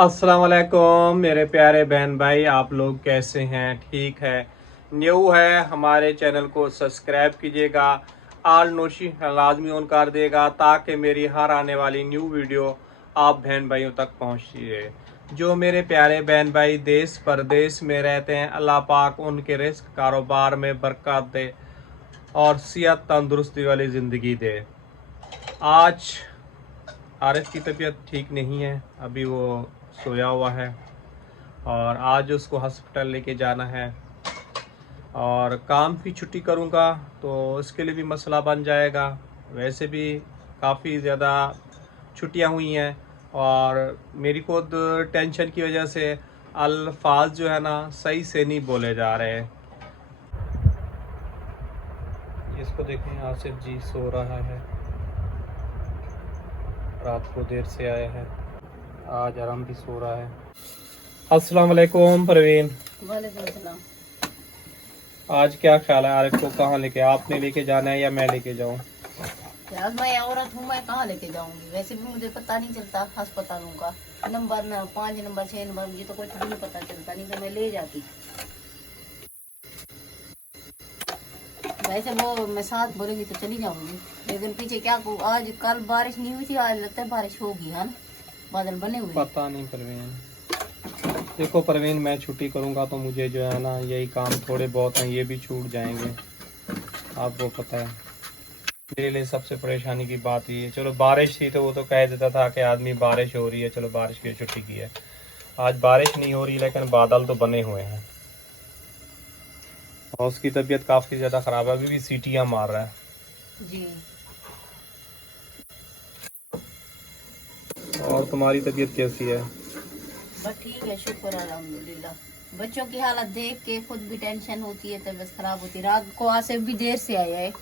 अस्सलाम वालेकुम मेरे प्यारे बहन भाई, आप लोग कैसे हैं? ठीक है। न्यू है हमारे चैनल को सब्सक्राइब कीजिएगा, आल नोटिफिकेशन लाजमी ऑन कर देगा ताकि मेरी हर आने वाली न्यू वीडियो आप बहन भाइयों तक पहुंचे। जो मेरे प्यारे बहन भाई देश परदेश में रहते हैं, अल्लाह पाक उनके रिस्क कारोबार में बरकत दे और सेहत तंदुरुस्ती वाली ज़िंदगी दे। आज आरिफ की तबीयत ठीक नहीं है, अभी वो सोया हुआ है और आज उसको हॉस्पिटल लेके जाना है और काम की छुट्टी करूँगा तो उसके लिए भी मसला बन जाएगा। वैसे भी काफ़ी ज़्यादा छुट्टियाँ हुई हैं और मेरी खुद टेंशन की वजह से अल्फाज जो है ना सही से नहीं बोले जा रहे हैं। इसको देखें, आसिफ जी सो रहा है, रात को देर से आया है, आज आराम भी सो रहा है। अस्सलाम वालेकुम परवीन। वालेकुम सलाम। आज क्या ख्याल है आरिफ को कहाँ लेके, आपने लेके जाना है या मैं लेके जाऊँ? यार मैं औरत हूँ, मैं कहाँ लेके जाऊंगी? वैसे भी मुझे पता नहीं चलता अस्पतालों का नंबर, ना 5 नंबर 6 नंबर, मुझे तो कुछ भी नहीं पता चलता, नहीं तो मैं ले जाती। वैसे वो मैं साथ बोलेगी तो चली जाऊंगी, लेकिन पीछे क्या को आज कल बारिश नहीं हुई थी, आज लगता है बारिश होगी, है ना? बादल बने हुए। पता नहीं परवीन। देखो परवीन, मैं छुट्टी करूँगा तो मुझे जो है ना यही काम थोड़े बहुत हैं ये भी छूट जाएंगे, आपको पता है। मेरे लिए सबसे परेशानी की बात ये है, चलो बारिश थी तो वो तो कह देता था कि आदमी बारिश हो रही है चलो बारिश की छुट्टी की है। आज बारिश नहीं हो रही लेकिन बादल तो बने हुए हैं और उसकी तबीयत काफ़ी ज़्यादा ख़राब है, अभी भी सीटियाँ मार रहा है जी। और तुम्हारी तबीयत कैसी है? बस ठीक है, शुक्र अल्हम्दुलिल्लाह। बच्चों की हालत देख के खुद भी टेंशन होती है, तबीयत खराब होती है। रात को आसिफ भी देर से आया है,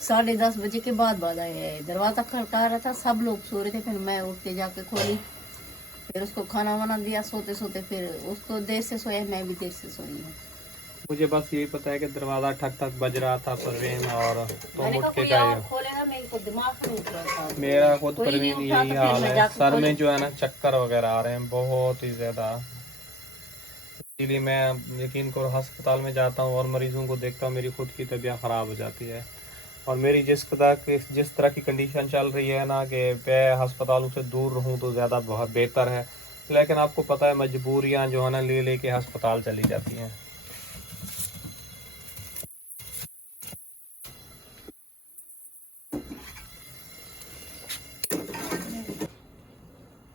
10:30 बजे के बाद आया है। दरवाजा खटखटा रहा था, सब लोग सो रहे थे, फिर मैं उठ के जाके खोली, फिर उसको खाना वाना दिया सोते सोते, फिर उसको देर से सोया, मैं भी देर से सोई हूँ। मुझे बस यही पता है कि दरवाज़ा ठक ठक बज रहा था परवीन और तुम मैंने उठ कहा के कोई गए और हो। खोलेगा, मेरे को दिमाग में उतर रहा था। मेरा खुद कोई नहीं परवीन उठा यही तो फिर हाल मैं है, जाके सर में खोली। जो है ना चक्कर वगैरह आ रहे हैं बहुत ही ज़्यादा। इसीलिए मैं यकीन करो अस्पताल में जाता हूँ और मरीजों को देखता हूँ, मेरी खुद की तबीयत ख़राब हो जाती है। और मेरी जिस तरह की कंडीशन चल रही है ना कि मैं अस्पतालों से दूर रहूँ तो ज़्यादा बहुत बेहतर है, लेकिन आपको पता है मजबूरियाँ जो है ना ले लेके अस्पताल चली जाती हैं।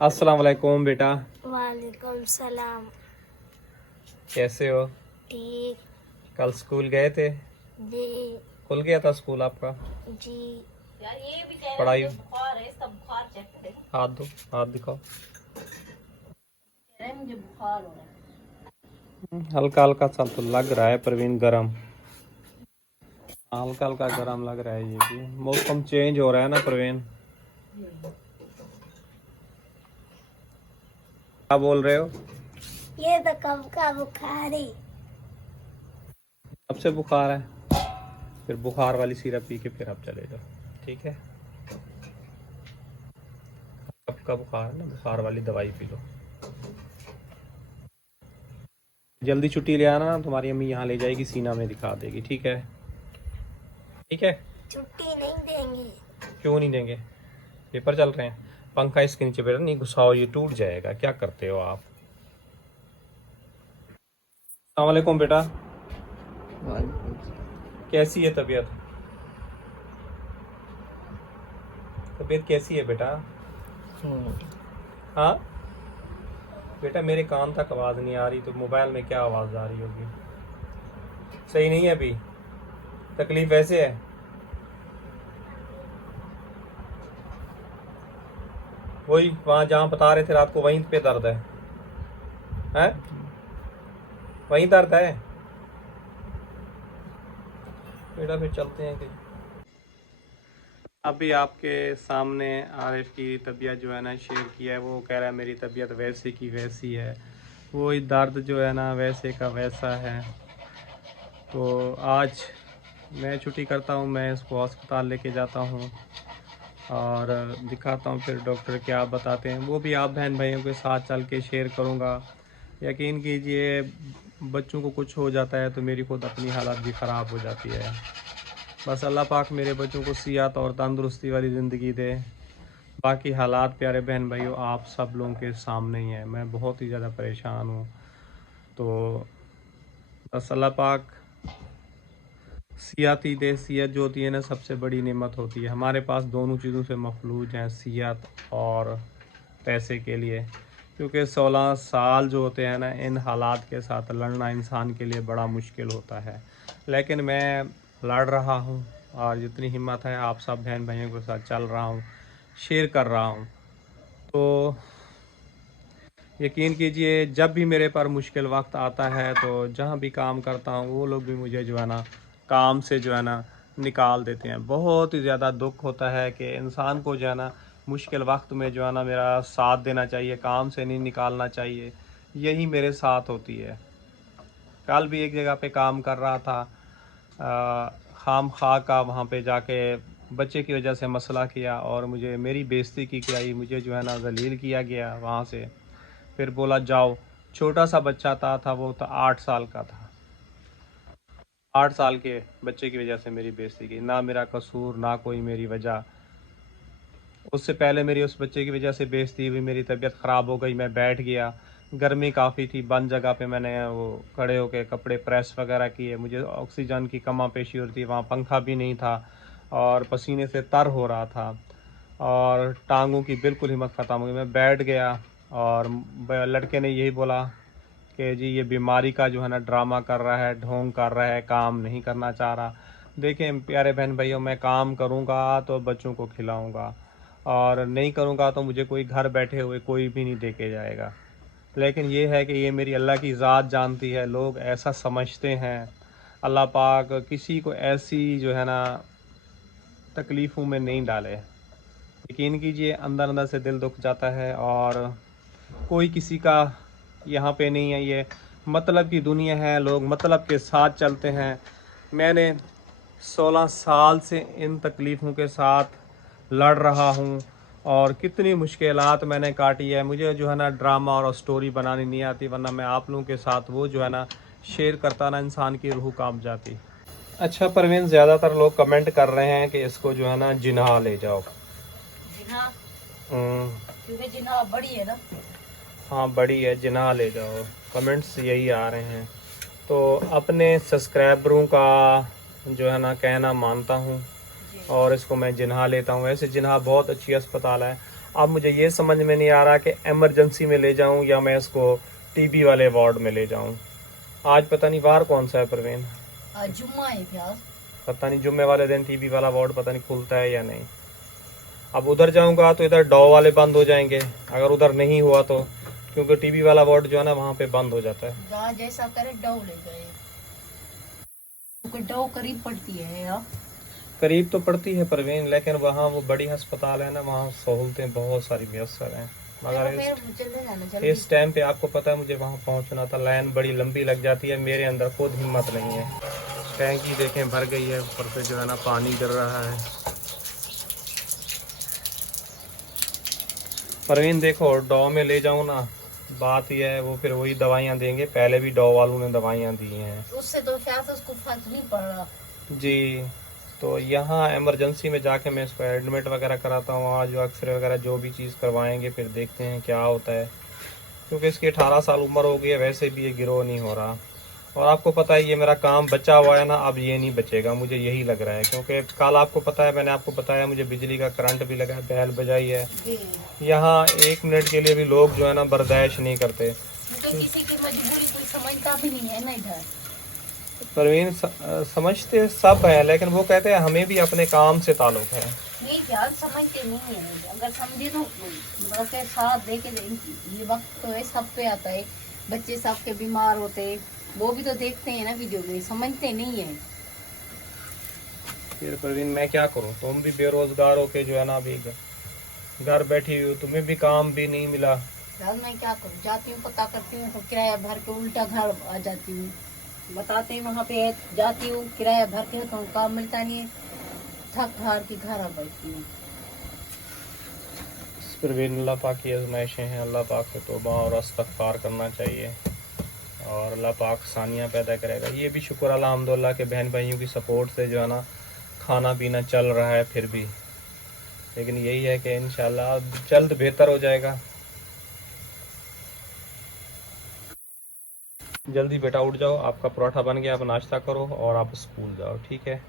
अस्सलाम वालेकुम बेटा। वालेकुम सलाम। कैसे हो? ठीक। कल स्कूल गए थे? जी। खुल गया था स्कूल आपका? जी। यार ये भी कह रहे पढ़ाई? हैं बुखार है, इसका बुखार चेक करें। हाथ दो, हाथ दिखाओ। कह रहे हैं मुझे बुखार हो रहा है। हल्का हल्का सा तो लग रहा है परवीन, गरम, हल्का हल्का गरम लग रहा है। ये भी मौसम चेंज हो रहा है ना परवीन। क्या बोल रहे हो? ये तो कब का बुखार है। कब से बुखार है? फिर बुखार वाली सिरप पी के फिर आप चले जाओ, ठीक है? कब का बुखार है ना, बुखार वाली दवाई पी लो। जल्दी छुट्टी ले आना, तुम्हारी अम्मी यहाँ ले जाएगी, सीना में दिखा देगी, ठीक है? ठीक है। छुट्टी नहीं देंगे। क्यों नहीं देंगे? पेपर चल रहे हैं। पंखा इसके नीचे बेटा नहीं घुसाओ, ये टूट जाएगा, क्या करते हो आप? अस्सलाम वालेकुम बेटा। कैसी है तबीयत? तबीयत कैसी है बेटा? हाँ बेटा, मेरे कान तक आवाज़ नहीं आ रही तो मोबाइल में क्या आवाज़ आ रही होगी? सही नहीं है अभी? तकलीफ ऐसे है? वही वहाँ जहाँ बता रहे थे रात को वहीं पे दर्द है? हैं? वहीं दर्द है बेटा? फिर चलते हैं कि अभी आपके सामने आरिफ की तबीयत जो है ना शेयर किया है। वो कह रहा है मेरी तबीयत वैसे की वैसी है, वो दर्द जो है ना वैसे का वैसा है। तो आज मैं छुट्टी करता हूँ, मैं इसको अस्पताल लेके जाता हूँ और दिखाता हूँ फिर डॉक्टर क्या बताते हैं, वो भी आप बहन भाइयों के साथ चल के शेयर करूँगा। यकीन कीजिए बच्चों को कुछ हो जाता है तो मेरी खुद अपनी हालत भी ख़राब हो जाती है। बस अल्लाह पाक मेरे बच्चों को सियात और तंदुरुस्ती वाली ज़िंदगी दे। बाकी हालात प्यारे बहन भाइयों आप सब लोगों के सामने ही हैं। मैं बहुत ही ज़्यादा परेशान हूँ। तो बस अल्लाह पाक सियात ही दे। सियात जो होती है ना सबसे बड़ी नेमत होती है। हमारे पास दोनों चीज़ों से मफलूज हैं, सियात और पैसे के लिए। क्योंकि 16 साल जो होते हैं ना इन हालात के साथ लड़ना इंसान के लिए बड़ा मुश्किल होता है। लेकिन मैं लड़ रहा हूँ और जितनी हिम्मत है आप सब बहन भाइयों के साथ चल रहा हूँ, शेयर कर रहा हूँ। तो यकीन कीजिए जब भी मेरे पर मुश्किल वक्त आता है तो जहाँ भी काम करता हूँ वो लोग भी मुझे जो है ना काम से जो है ना निकाल देते हैं। बहुत ही ज़्यादा दुख होता है कि इंसान को जो है ना मुश्किल वक्त में जो है ना मेरा साथ देना चाहिए, काम से नहीं निकालना चाहिए। यही मेरे साथ होती है। कल भी एक जगह पे काम कर रहा था, खाम खा का वहाँ पे जाके बच्चे की वजह से मसला किया और मुझे मेरी बेइज्जती की गई, मुझे जो है ना जलील किया गया वहाँ से। फिर बोला जाओ, छोटा सा बच्चा था वो था 8 साल का था। 8 साल के बच्चे की वजह से मेरी बेइज्जती की, ना मेरा कसूर ना कोई मेरी वजह। उससे पहले मेरी उस बच्चे की वजह से बेइज्जती हुई, मेरी तबीयत ख़राब हो गई, मैं बैठ गया। गर्मी काफ़ी थी, बंद जगह पे मैंने वो खड़े होके कपड़े प्रेस वगैरह किए। मुझे ऑक्सीजन की कमा पेशी हो रही थी, वहाँ पंखा भी नहीं था और पसीने से तर हो रहा था और टांगों की बिल्कुल हिम्मत ख़त्म हो गई। मैं बैठ गया और लड़के ने यही बोला कि जी ये बीमारी का जो है ना ड्रामा कर रहा है, ढोंग कर रहा है, काम नहीं करना चाह रहा। देखें प्यारे बहन भाइयों, मैं काम करूँगा तो बच्चों को खिलाऊँगा और नहीं करूँगा तो मुझे कोई घर बैठे हुए कोई भी नहीं दे के जाएगा। लेकिन ये है कि ये मेरी अल्लाह की ज़ात जानती है। लोग ऐसा समझते हैं, अल्लाह पाक किसी को ऐसी जो है ना तकलीफ़ों में नहीं डाले। यकीन कीजिए अंदर अंदर से दिल दुख जाता है और कोई किसी का यहाँ पे नहीं है। ये मतलब की दुनिया है, लोग मतलब के साथ चलते हैं। मैंने 16 साल से इन तकलीफ़ों के साथ लड़ रहा हूँ और कितनी मुश्किलात मैंने काटी है। मुझे जो है ना ड्रामा और स्टोरी बनानी नहीं आती, वरना मैं आप लोगों के साथ वो जो है ना शेयर करता ना इंसान की रूह कांप जाती। अच्छा परवीन, ज़्यादातर लोग कमेंट कर रहे हैं कि इसको जो है ना जिन्हा ले जाओ। जिन्हा? हम्म, क्योंकि जिन्हा बड़ी है ना। हाँ बड़ी है, जिन्हा ले जाओ, कमेंट्स यही आ रहे हैं। तो अपने सब्सक्राइबरों का जो है ना कहना मानता हूँ और इसको मैं जिन्हा लेता हूँ। वैसे जिन्हा बहुत अच्छी अस्पताल है। अब मुझे ये समझ में नहीं आ रहा कि एमरजेंसी में ले जाऊँ या मैं इसको टीबी वाले वार्ड में ले जाऊँ। आज पता नहीं बाहर कौन सा है परवीन, आज जुम्मा है क्या? पता नहीं जुम्मे वाले दिन टीबी वाला वार्ड पता नहीं खुलता है या नहीं। अब उधर जाऊँगा तो इधर डॉ वाले बंद हो जाएंगे, अगर उधर नहीं हुआ तो, क्योंकि टीबी वाला वार्ड जो है ना वहाँ पे बंद हो जाता है। जहाँ जैसा करे डो ले जाए, क्योंकि डो करीब पड़ती है यार। करीब तो पड़ती है परवीन, लेकिन वहाँ वो बड़ी अस्पताल है ना, वहाँ सहूलतें बहुत सारी मैसर हैं। मगर इस टाइम पे आपको पता है मुझे वहाँ पहुँचना था, लाइन बड़ी लंबी लग जाती है, मेरे अंदर खुद हिम्मत नहीं है। टैंकी देखें भर गई है, ऊपर से जो है ना पानी गिर रहा है। परवीन देखो डॉ में ले जाऊँ ना, बात यह है वो फिर वही दवाइयाँ देंगे, पहले भी डॉ वालों ने दवाइयाँ दी हैं। उससे तो शायद उसको फर्क नहीं पड़ रहा जी। तो यहाँ इमरजेंसी में जाके मैं इसको एडमिट वगैरह कराता हूँ। आज जो एक्सरे वगैरह जो भी चीज़ करवाएंगे फिर देखते हैं क्या होता है, क्योंकि इसकी 18 साल उम्र हो गई है, वैसे भी ये गिरोह नहीं हो रहा। और आपको पता है ये मेरा काम बचा हुआ है ना, अब ये नहीं बचेगा, मुझे यही लग रहा है। क्योंकि कल आपको पता है मैंने आपको बताया मुझे बिजली का करंट भी लगा है, बैल बजाई है। यहाँ 1 मिनट के लिए भी लोग जो है ना बर्दाश्त नहीं करते। किसी की मजबूरी कोई समझता भी नहीं है ना इधर। परवीन समझते सब है, लेकिन वो कहते हैं हमें भी अपने काम से ताल्लुक है। नहीं क्या समझते नहीं है, अगर समझे तो मतलब के साथ देखे। ये वक्त तो है सब पे आता है, बच्चे सबके बीमार होते हैं, वो भी तो देखते हैं ना वीडियो में, समझते नहीं है। फिर परवीन मैं क्या करूँ, तुम भी बेरोजगार हो के जो है ना अभी घर बैठी हुई हो, तुम्हें भी काम भी नहीं मिला। यार मैं क्या करूँ, जाती हूँ पता करती हूँ तो किराया भर के उल्टा घर आ जाती हूँ। बताते हैं वहाँ पे जाती हूँ, किराया भर के तो काम मिलता नहीं है, थक हार के घर आ बैठती हूँ। परवीन, अल्लाह पाक की आजमाइशें हैं, अल्लाह पाक से तौबा और इस्तिग़फ़ार करना चाहिए और अल्लाह पाक आसानियाँ पैदा करेगा। ये भी शुक्र अल्हम्दुलिल्लाह के बहन भाइयों की सपोर्ट से जो है ना खाना पीना चल रहा है फिर भी, लेकिन यही है कि इंशाल्लाह जल्द बेहतर हो जाएगा। जल्दी बेटा उठ जाओ, आपका पराठा बन गया, आप नाश्ता करो और आप स्कूल जाओ, ठीक है?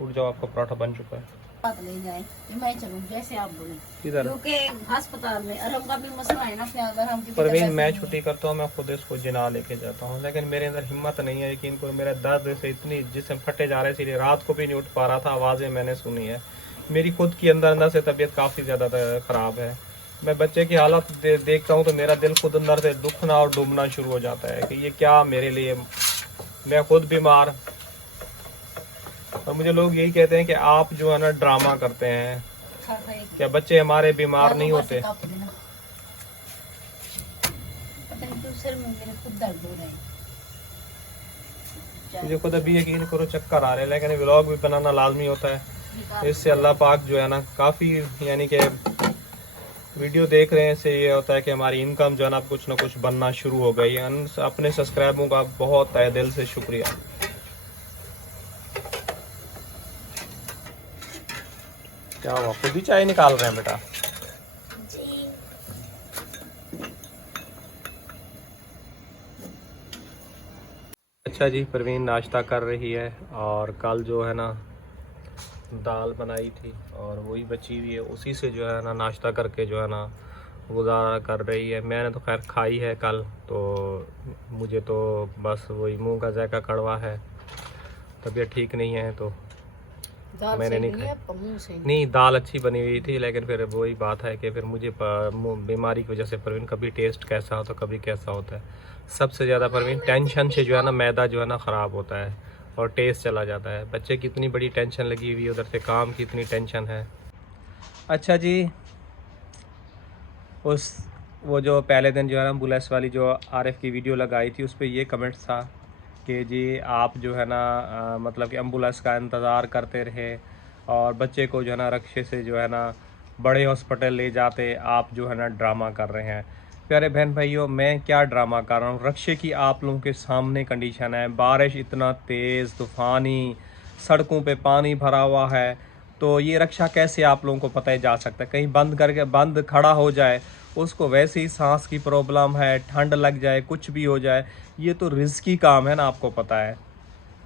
उठ जाओ, आपका पराठा बन चुका है। बात ले जाए मैं चलूं जैसे आप बोले, किधर? क्योंकि अस्पताल में अरब का भी मसला है ना कि अगर हम परवीन, मैं छुट्टी करता हूँ, मैं खुद इसको जिना लेके जाता हूँ, लेकिन मेरे अंदर हिम्मत नहीं है। यकीन करो, मेरा दर्द से इतनी जिस्म फटे जा रहे थे, रात को भी नहीं उठ पा रहा था। आवाज़ें मैंने सुनी है, मेरी खुद की अंदर से तबीयत काफ़ी ज़्यादा ख़राब है। मैं बच्चे की हालत देखता हूँ तो मेरा दिल खुद अंदर से दुखना और डूबना शुरू हो जाता है कि ये क्या मेरे लिए, मैं खुद बीमार। और मुझे लोग यही कहते हैं कि आप जो है ना ड्रामा करते हैं, क्या बच्चे हमारे बीमार नहीं होते? मुझे खुद अभी यकीन करो चक्कर आ रहे हैं, लेकिन व्लॉग भी बनाना लाजमी होता है। इससे अल्लाह पाक जो है ना काफ़ी, यानी कि वीडियो देख रहे हैं, इससे ये होता है कि हमारी इनकम जो है ना कुछ ना कुछ बनना शुरू हो गई है। अपने सब्सक्राइबरों का बहुत तहे दिल से शुक्रिया। क्या हुआ, खुद ही चाय निकाल रहे हैं बेटा? जी। अच्छा जी, परवीन नाश्ता कर रही है और कल जो है ना दाल बनाई थी और वही बची हुई है, उसी से जो है ना नाश्ता करके जो है ना गुजारा कर रही है। मैंने तो खैर खाई है कल, तो मुझे तो बस वही मुंह का जायका कड़वा है, तबीयत ठीक नहीं है तो मैंने नहीं खाई। नहीं, दाल अच्छी बनी हुई थी, लेकिन फिर वही बात है कि फिर मुझे बीमारी की वजह से परवीन कभी टेस्ट कैसा होता है कभी कैसा होता है। सबसे ज़्यादा परवीन टेंशन से जो है ना मैदा जो है ना ख़राब होता है और टेस्ट चला जाता है। बच्चे की इतनी बड़ी टेंशन लगी हुई है, उधर से काम की इतनी टेंशन है। अच्छा जी, वो जो पहले दिन जो है ना एम्बुलेंस वाली जो आरिफ की वीडियो लगाई थी, उस पर ये कमेंट था कि जी आप जो है ना मतलब कि एम्बुलेंस का इंतज़ार करते रहे और बच्चे को जो है ना रक्शे से जो है ना बड़े हॉस्पिटल ले जाते, आप जो है ना ड्रामा कर रहे हैं। प्यारे बहन भाइयों, मैं क्या ड्रामा कर रहा हूँ? रक्शे की आप लोगों के सामने कंडीशन है, बारिश इतना तेज़ तूफ़ानी, सड़कों पे पानी भरा हुआ है, तो ये रक्षा कैसे आप लोगों को पता ही जा सकता है? कहीं बंद खड़ा हो जाए, उसको वैसे ही सांस की प्रॉब्लम है, ठंड लग जाए, कुछ भी हो जाए, ये तो रिस्की काम है ना, आपको पता है।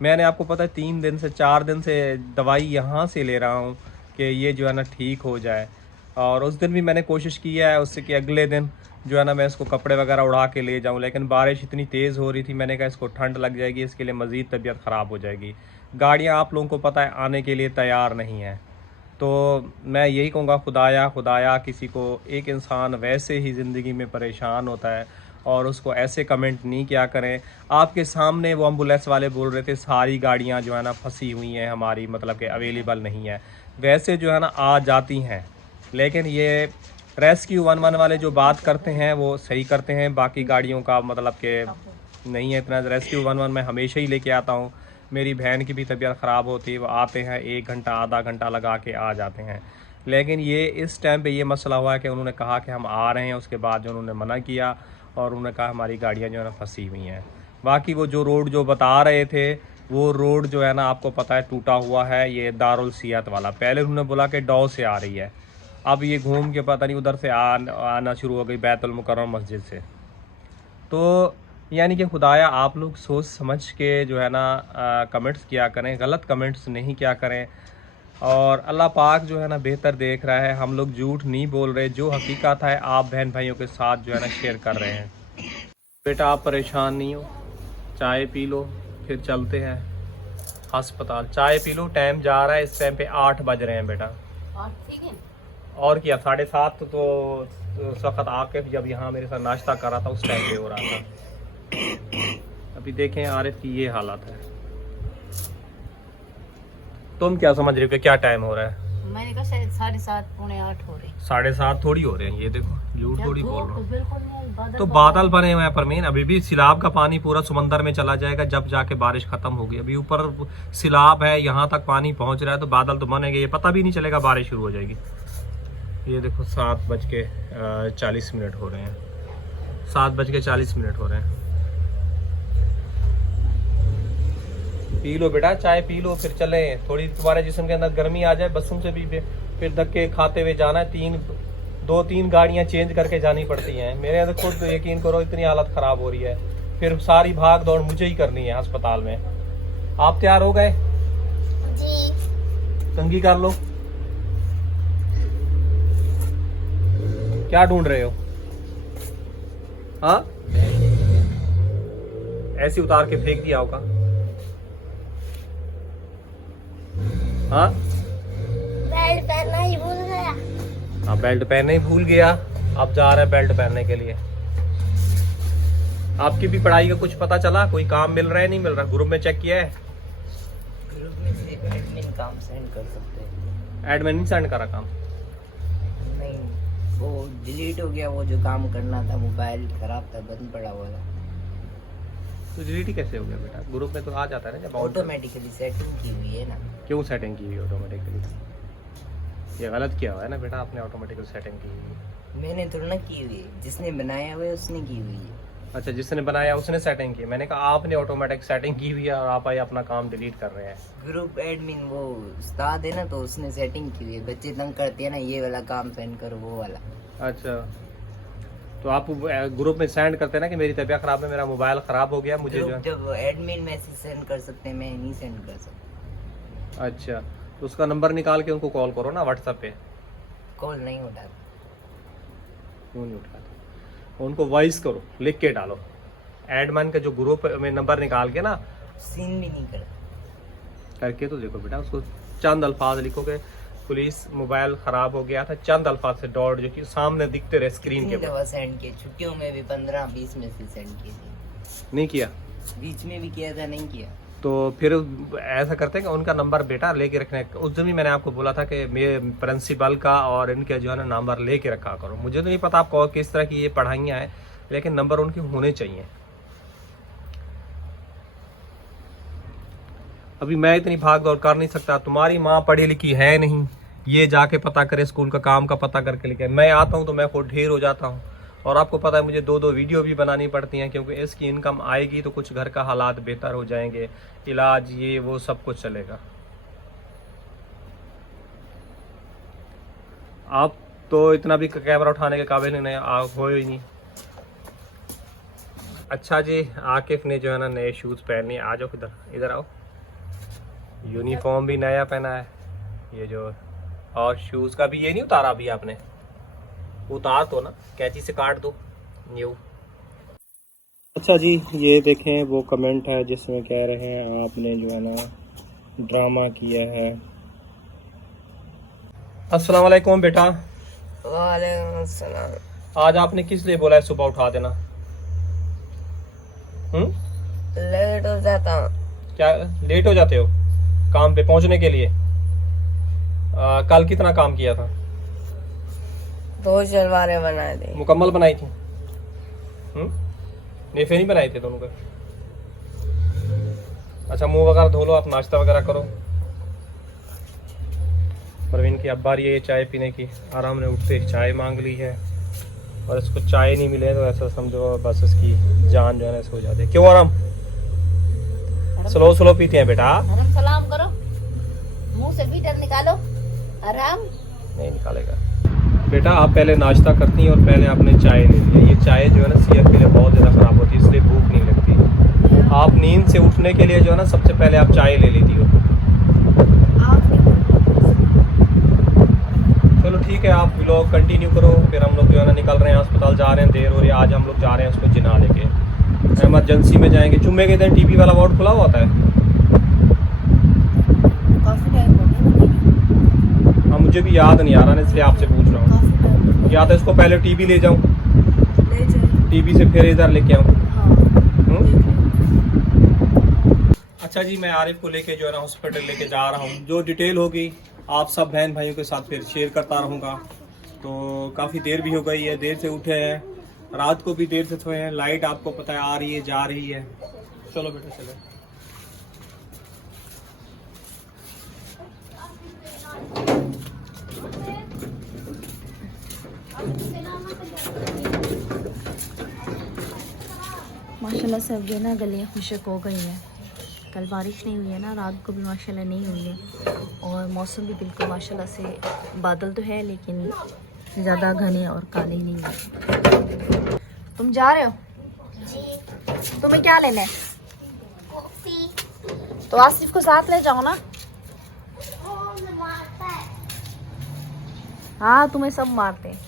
मैंने आपको पता है 3 दिन से 4 दिन से दवाई यहाँ से ले रहा हूँ कि ये जो है ना ठीक हो जाए। और उस दिन भी मैंने कोशिश किया है उससे कि अगले दिन जो है ना मैं इसको कपड़े वगैरह उड़ा के ले जाऊँ, लेकिन बारिश इतनी तेज़ हो रही थी, मैंने कहा इसको ठंड लग जाएगी, इसके लिए मज़ीद तबीयत ख़राब हो जाएगी। गाड़ियाँ आप लोगों को पता है आने के लिए तैयार नहीं है, तो मैं यही कहूँगा खुदाया किसी को, एक इंसान वैसे ही ज़िंदगी में परेशान होता है और उसको ऐसे कमेंट नहीं किया करें। आपके सामने वो एम्बुलेंस वाले बोल रहे थे सारी गाड़ियाँ जो है ना फंसी हुई हैं हमारी, मतलब कि अवेलेबल नहीं है। वैसे जो है ना आ जाती हैं, लेकिन ये रेस्क्यू 11 वाले जो बात करते हैं वो सही करते हैं, बाकी गाड़ियों का मतलब कि नहीं है इतना। रेस्क्यू 11 मैं हमेशा ही लेके आता हूँ। मेरी बहन की भी तबीयत ख़राब होती है, वो आते हैं 1 घंटा आधा घंटा लगा के आ जाते हैं। लेकिन ये इस टाइम पे ये मसला हुआ है कि उन्होंने कहा कि हम आ रहे हैं, उसके बाद जो उन्होंने मना किया और उन्होंने कहा हमारी गाड़ियाँ जो है ना फंसी हुई हैं। बाकी वो जो रोड जो बता रहे थे, वो रोड जो है ना आपको पता है टूटा हुआ है, ये दारुल सियात वाला। पहले उन्होंने बोला कि डौ से आ रही है, अब ये घूम के पता नहीं उधर से आना शुरू हो गई, बैतुल मुकर्रम मस्जिद से। तो यानी कि खुदाया आप लोग सोच समझ के जो है ना कमेंट्स किया करें, गलत कमेंट्स नहीं किया करें। और अल्लाह पाक जो है ना बेहतर देख रहा है, हम लोग झूठ नहीं बोल रहे, जो हकीकत है आप बहन भाइयों के साथ जो है ना शेयर कर रहे हैं। बेटा आप परेशान नहीं हो, चाय पी लो फिर चलते हैं अस्पताल। चाय पी लो, टाइम जा रहा है, इस टाइम पे 8 बज रहे हैं बेटा। ठीक है, और क्या 7:30 तो उस वक्त आके जब यहाँ मेरे साथ नाश्ता कर रहा था उस टाइम पे हो रहा था। अभी देखें आरिफ की ये हालत है। तुम क्या समझ रहे हो कि क्या टाइम हो रहा है? मैंने कहा शायद 7:30 पौने 8 हो रही। 7:30 थोड़ी हो रहे हैं, ये देखो झूठ थोड़ी बोल रहा हूँ। बिल्कुल नहीं, तो बादल बने हुए हैं परमीन, अभी भी सिलाब का पानी पूरा समंदर में चला जाएगा जब जाके बारिश खत्म होगी। अभी ऊपर सिलाब है, यहाँ तक पानी पहुँच रहा है, तो बादल तो बनेंगे, ये पता भी नहीं चलेगा बारिश शुरू हो जाएगी। ये देखो 7:40 हो रहे हैं, 7:40 हो रहे हैं। पी लो बेटा, चाय पी लो, फिर चले। थोड़ी तुम्हारे जिस्म के अंदर गर्मी आ जाए, बसों से भी फिर धक्के खाते हुए जाना है। 2-3 गाड़ियां चेंज करके जानी पड़ती हैं। मेरे अंदर खुद यकीन करो इतनी हालत खराब हो रही है, फिर सारी भाग दौड़ मुझे ही करनी है अस्पताल में। आप तैयार हो गए? जी। कंघी कर लो। क्या ढूंढ रहे हो? हाँ, ऐसे उतार के फेंक दिया होगा। हाँ, बेल्ट पहनना ही भूल गया। हाँ, बेल्ट पहनने ही भूल गया। अब जा रहे हैं बेल्ट पहनने के लिए। आपकी भी पढ़ाई का कुछ पता चला? कोई काम मिल रहा है नहीं मिल रहा? ग्रुप में चेक किया है? ग्रुप में सिर्फ एडमिन काम सेंड कर सकते हैं। एडमिन नहीं सेंड करा काम? नहीं, वो डिलीट हो गया। वो जो काम करना था, मोबाइल खराब था, बंद पड़ा हुआ था। तो डिलीट ही कैसे हो गया बेटा? ग्रुप में तो आ जाता है ना जब ऑटोमेटिकली सेटिंग की हुई है ना। क्यों सेटिंग की हुई ऑटोमेटिकली? ये गलत किया हुआ है ना बेटा, आपने ऑटोमेटिकली सेटिंग की हुई। मैंने थोड़ा ना की हुई है, जिसने बनाया हुआ है उसने की हुई है। अच्छा, जिसने बनाया उसने सेटिंग की। मैंने कहा आपने ऑटोमेटिक सेटिंग की हुई है और आप आए अपना काम डिलीट कर रहे हैं। ग्रुप एडमिन वो उस्ताद है ना, तो उसने सेटिंग की हुई है। बच्चे तंग करते हैं ना, ये वाला काम सेंड करो, वो वाला। अच्छा, तो आप ग्रुप में सेंड करते हैं ना कि मेरी तबीयत खराब है, मेरा मोबाइल खराब हो गया, मुझे जो है। जब एडमिन मैसेज सेंड कर सकते हैं, मैं नहीं सेंड कर सकता। अच्छा, तो उसका नंबर निकाल के उनको कॉल करो ना व्हाट्सएप पे। कॉल नहीं उठाता। क्यों नहीं उठाते? उनको वॉइस करो, लिख के डालो। एडमिन का जो ग्रुप में नंबर निकाल के ना सीन भी नहीं करता। करके तो देखो बेटा, उसको चंद अल्फाज लिखोगे, पुलिस मोबाइल खराब हो गया था, चंद अल्फाज से डॉट जो कि सामने दिखते रहे स्क्रीन के कितनी ऊपर। दफा सेंड किए, छुट्टियों में भी 15-20 मैसेज सेंड किए थे। नहीं किया? बीच में भी किया था, नहीं किया। तो फिर ऐसा करते हैं कि उनका नंबर बेटा लेके रखने। उस दिन भी मैंने आपको बोला था कि मेरे प्रिंसिपल का और इनके जो है ना नंबर लेके रखा करो। मुझे तो नहीं पता आपको किस तरह की ये पढ़ाइयाँ हैं, लेकिन नंबर उनके होने चाहिए। अभी मैं इतनी भाग दौड़ कर नहीं सकता। तुम्हारी माँ पढ़ी लिखी है नहीं, ये जाके पता करे, स्कूल का काम का पता करके लेके। मैं आता हूँ तो मैं खुद ढेर हो जाता हूँ। और आपको पता है मुझे 2-2 वीडियो भी बनानी पड़ती हैं, क्योंकि इसकी इनकम आएगी तो कुछ घर का हालात बेहतर हो जाएंगे, इलाज ये वो सब कुछ चलेगा। आप तो इतना भी कैमरा उठाने के काबिल नहीं हो ही नहीं। अच्छा जी, आकिफ ने जो है ना नए शूज़ पहने। आ जाओ, इधर आओ। यूनिफॉर्म भी नया पहना है, ये जो, और शूज़ का भी ये नहीं उतारा अभी आपने? उतार दो ना, कैंची से काट दो न्यू। अच्छा जी, ये देखें वो कमेंट है जिसमें कह रहे हैं आपने जो है ना ड्रामा किया है। अस्सलाम वालेकुम बेटा। वालेकुम अस्सलाम। आज आपने किस लिए बोला है सुबह उठा देना? लेट हो जाता हूँ। क्या लेट हो जाते हो काम पे पहुंचने के लिए? कल कितना काम किया था? 2 शलवारें बनाए थे। मुकम्मल बनाई थी? नेफे नहीं बनाए थे दोनों के? अच्छा, मुंह वगैरह धो लो, आप नाश्ता वगैरह करो। परवीन की अब बारी है चाय पीने की। आराम ने उठते ही चाय मांग ली है, और इसको चाय नहीं मिले तो ऐसा समझो बस इसकी जान जो है ना इसको हो जाती है। क्यों आराम? स्लो स्लो पीते हैं बेटा। धर्म सलाम करो, मुंह से बीटर निकालो। आराम नहीं निकालेगा बेटा। आप पहले नाश्ता करती हैं और पहले आपने चाय ले लिया। ये चाय जो है ना सेहत के लिए बहुत ज़्यादा ख़राब होती है, इसलिए भूख नहीं लगती। आप नींद से उठने के लिए जो है ना सबसे पहले आप चाय ले लेती हो। चलो ठीक है, आप व्लॉग कंटिन्यू करो। फिर हम लोग जो है ना निकल रहे हैं, अस्पताल जा रहे हैं, देर हो रही है। आज हम लोग जा रहे हैं उसको जिना लेके, एमरजेंसी में जाएंगे। जुम्मे के दिन टीबी वाला वार्ड खुला हुआ होता है? काफी टाइम हो गया। हाँ, मुझे भी याद नहीं आ रहा ना, इसलिए आपसे पूछ रहा हूँ। या तो इसको पहले टीबी ले जाऊँ, टीबी से फिर इधर लेके आऊँ। अच्छा जी, मैं आरिफ को लेके जो है ना हॉस्पिटल लेके जा रहा हूँ। जो डिटेल होगी आप सब बहन भाइयों के साथ फिर शेयर करता रहूँगा। तो काफ़ी देर भी हो गई है, देर से उठे हैं, रात को भी देर से सोए हैं। लाइट आपको पता है आ रही है जा रही है। चलो बेटा चलो। माशाल्लाह से अब जो है ना गलियाँ खुशक हो गई हैं। कल बारिश नहीं हुई है ना, रात को भी माशाल्लाह नहीं हुई है और मौसम भी बिल्कुल माशाल्लाह से बादल तो है लेकिन ज़्यादा घने और काले नहीं है। तुम जा रहे हो? जी। तुम्हें क्या लेना है? कॉफी। तो आसिफ को साथ ले जाओ ना। वो मैं मारता है। हाँ तुम्हें सब मारते हैं।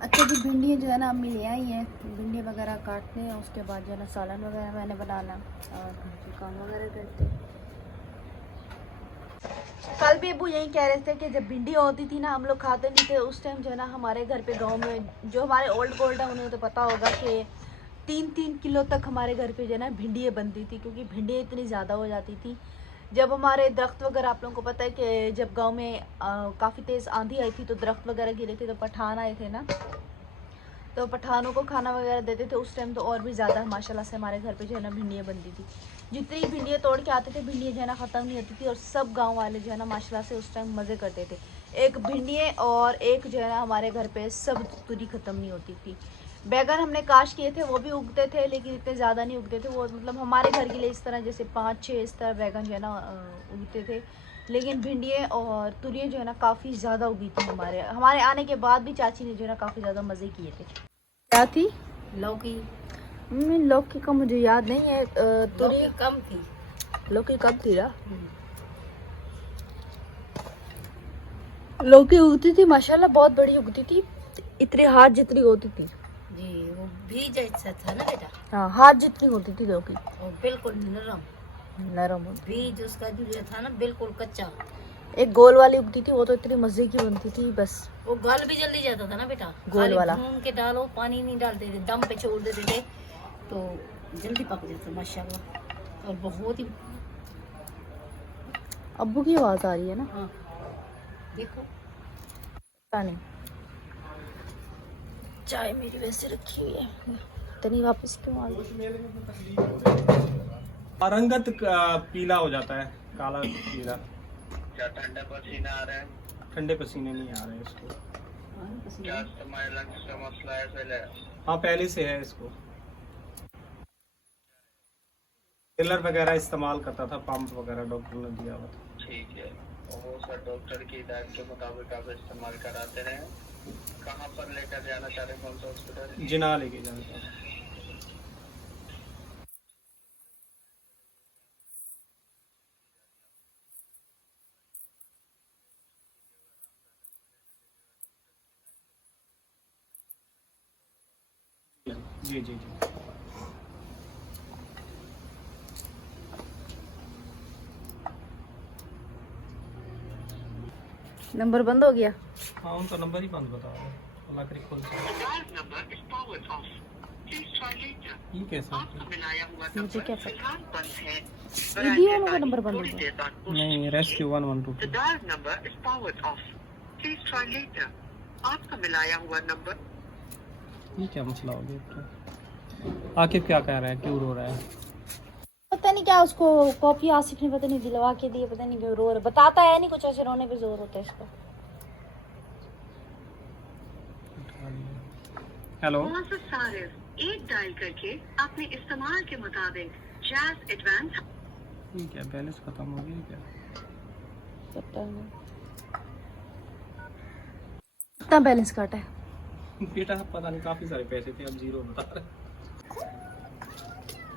अच्छा जी, भिंडी जो है ना अम्मी ले आई है, भिंडी वगैरह काटने हैं, उसके बाद जो है ना सालन वगैरह मैंने बनाना और घर के काम वगैरह करते हैं। कल भी अबू यही कह रहे थे कि जब भिंडी होती थी ना हम लोग खाते नहीं थे उस टाइम जो है ना हमारे घर पे गांव में जो हमारे ओल्ड गोल्ड है उन्हें तो पता होगा कि 3-3 किलो तक हमारे घर पे जो है ना भिंडियाँ बनती थी, क्योंकि भिंडियाँ इतनी ज़्यादा हो जाती थी। जब हमारे दरख्त वगैरह, आप लोगों को पता है कि जब गांव में काफ़ी तेज़ आंधी आई थी तो दरख्त वगैरह गिरे थे, तो पठान आए थे ना, तो पठानों को खाना वगैरह देते थे उस टाइम, तो और भी ज़्यादा माशाल्लाह से हमारे घर पे जो है ना भिंडियाँ बनती थी। जितनी भिंडियाँ तोड़ के आते थे भिंडियाँ जो है ना ख़त्म नहीं होती थी और सब गांव वाले जो है ना माशाल्लाह से उस टाइम मज़े करते थे। एक भिंडियाँ और एक जो है ना हमारे घर पे सब तुरी ख़त्म नहीं होती थी। बैगन हमने काश किए थे, वो भी उगते थे लेकिन इतने ज़्यादा नहीं उगते थे, वो मतलब हमारे घर के लिए इस तरह जैसे 5-6 इस तरह बैगन जो है ना उगते थे, लेकिन भिंडियाँ और तुरियाँ जो है ना काफ़ी ज़्यादा उगी थी। हमारे आने के बाद भी चाची ने जो है ना काफ़ी ज़्यादा मज़े किए थे। क्या थी? लौकी। लौकी का मुझे याद नहीं है। लौकी कम थी। लौकी कम थी ना? लौकी उगती थी माशाल्लाह, बहुत बड़ी उगती थी, इतने हाथ जितनी होती थी जी। वो भी जैसा था ना बेटा। हाँ, हाथ जितनी होती थी लौकी, और बिल्कुल नरम। नरम होती। बीज उसका जो था ना बिल्कुल कच्चा। एक गोल वाली उगती थी, वो तो इतनी मजे की बनती थी बस। वो गल भी जल्दी जाता था ना बेटा। गोल वाला भून के डालो, पानी नहीं डालते थे, दम पे छोड़ देते थे तो जल्दी पक जाता माशाल्लाह। और बहुत ही अब्बू की आवाज आ रही है ना? हाँ देखो। पता नहीं, चाय मेरी वैसे रखी हुई है, इतनी वापस क्यों आ गई? रंगत पीला हो जाता है, काला पीला। क्या ठंडा पसीना आ रहा है? ठंडे पसीने नहीं आ रहे हैं इसको। क्या तुम्हारे लंग्स का मसला है पहले? हाँ पहले से है इसको। फिलर वगैरह इस्तेमाल करता था, पंप वगैरह डॉक्टर ने दिया हुआ था। ठीक है, वो सर डॉक्टर की हिदायत के मुताबिक आप इस्तेमाल कराते रहे। कहाँ पर लेकर जाना चाह रहे हैं, कौन सा हॉस्पिटल? जिना लेके जाना था। जी जी जी। नंबर बंद हो गया? हाँ उनका नंबर ही बंद बता रहा है, अल्लाह करे खोल से। ये कैसा? मुझे क्या पता, दीदी वालों का नंबर बंद हो गया। नहीं, रेस्क्यू 112। आपका मिलाया हुआ नंबर। ये क्या मसला हो गया? आकिब क्या कह रहा है, क्यों रो रहा है? पता नहीं क्या उसको कॉफी आसिफ ने पता नहीं दिलवा के दी, पता नहीं क्यों रो रहा, बताता है नहीं कुछ, ऐसे रोने पे जोर होता है इसको। हेलो, एक डायल करके अपने इस्तेमाल के मुताबिक जैज़ एडवांस। ये क्या बैलेंस खत्म हो गया क्या? पता नहीं कितना बैलेंस काटा है बेटा, पता नहीं, काफी सारे पैसे थे, अब जीरो बता रहे।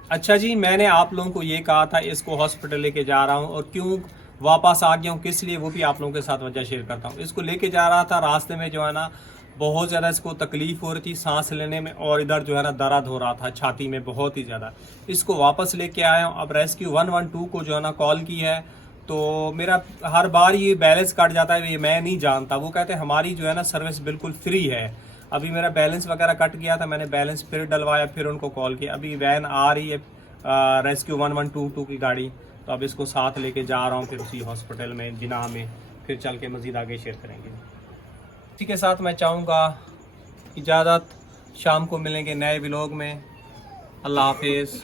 अच्छा जी, मैंने आप लोगों को ये कहा था इसको हॉस्पिटल लेके जा रहा हूँ, और क्यों वापस आ गया हूँ, किस लिए, वो भी आप लोगों के साथ वजह शेयर करता हूँ। इसको लेके जा रहा था, रास्ते में जो है ना बहुत ज़्यादा इसको तकलीफ हो रही थी सांस लेने में, और इधर जो है ना दर्द हो रहा था छाती में बहुत ही ज़्यादा। इसको वापस लेके आया हूँ। अब रेस्क्यू 112 को जो है ना कॉल की है, तो मेरा हर बार ये बैलेंस कट जाता है, ये मैं नहीं जानता। वो कहते हैं हमारी जो है ना सर्विस बिल्कुल फ्री है। अभी मेरा बैलेंस वगैरह कट गया था, मैंने बैलेंस फिर डलवाया, फिर उनको कॉल किया। अभी वैन आ रही है रेस्क्यू 112 की गाड़ी, तो अब इसको साथ लेके जा रहा हूँ फिर उसी हॉस्पिटल में जिना में, फिर चल के मज़ीद आगे शेयर करेंगे। इसी के साथ मैं चाहूँगा इजाज़त, शाम को मिलेंगे नए व्लॉग में। अल्लाह हाफिज़।